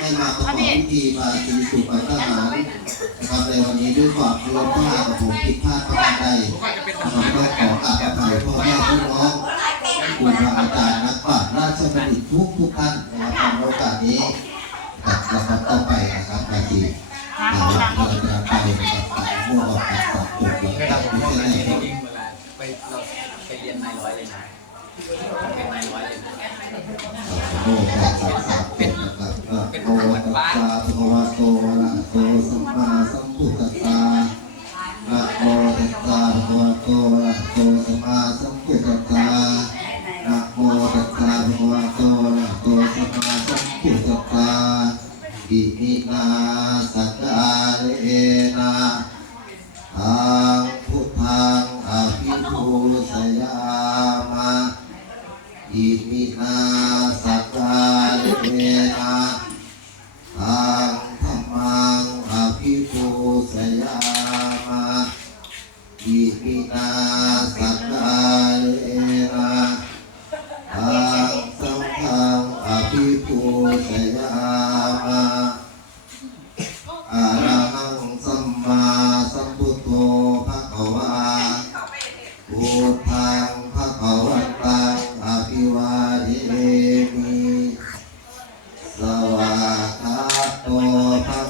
ให้มาประกอบพิธีบาสีสุปทหารนะครับในวันนี้ด้วยความเคารพถ้าหากผมผิดพลาดประการใดผมก็ขอกราบอภัยพ่อแม่พี่น้องครูบาอาจารย์นักปราชญ์ราชบัณฑิตทุกทุกท่านนะครับในโอกาสนี้กับเราต่อไปนะครับบาสีเราจะไปนะครับตัดมั่วกตัดตัดจุดแล้วก็ตัดพิจารณาจริงๆเวลาไปเราไปเรียนนายร้อยเลยนะเป็นนายร้อยเลยนะโมตัสสะสัพเพนะครับนะโมตัสสะภะคะวะโตอะระหะโตสัมมาสัมพุทธัสสะนะโมตัสสะภะคะวะโตอะระหะโตสัมมาสัมพุทธัสสะนะโมตัสสะภะคะวะโต อิมินาสัจจาเวนะทางสังฆังอภิปูสยามะอะระหังสัมมาสัมพุทโธภะคะวาพุทธังภะคะวันตังอภิวาเทมิสวากาโตภะคะ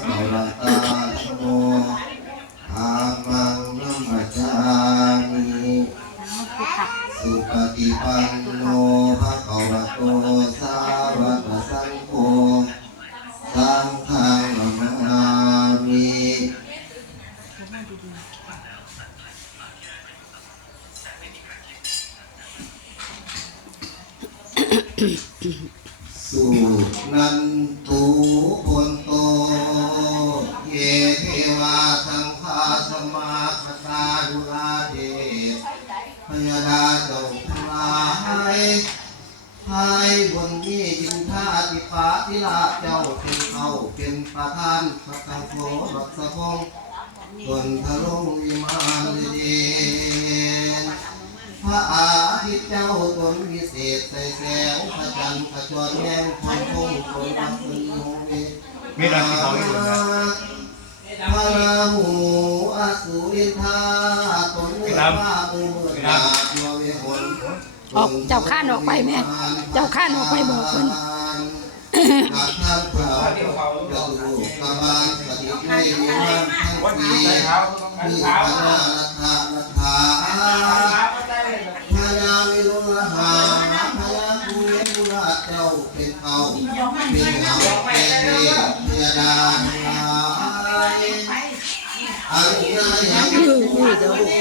วะ ติปันโนภะคะวะโตสาวกสังโฆสังฆังนามามิสุนันตุพนโตเยเทวาสังฆาสมาคตาดุลาเดชพยาดาเจ้ บนนี้ยินท่าติปาติลาเจ้าเป็นเขาเป็นประธานพระกังโฆรักษพงศ์ตนทะลงวิมานเดชพระอาทิตย์เจ้าตนวิเศษใส่แสงพระจันทร์กระจรแย้มพงพงคนรักมีโมเมมีรักที่เขาอยู่นะพระราหูอสุรินทาตนเมื่อฟ้ามือเมื่อนาตัวเวหน ออกเจ้าข้านออกไปแม่ เจ้าข้านออกไปบอกเพิ่นอาท่านพระจตุกบาลปฏิให้มีวันทั้งวันปีนี้ใส่เท้าต้องมีเท้าพระนาคานาคาพญาวิรุฬหาพญาภูเวมุราชเจ้าเป็นเขาเป็นเขาเป็นเทพยดาทั้งหลายอันยายังทุกผู้ผ่าตาบุรีนางบ่ว่านั่นลูกปล่อย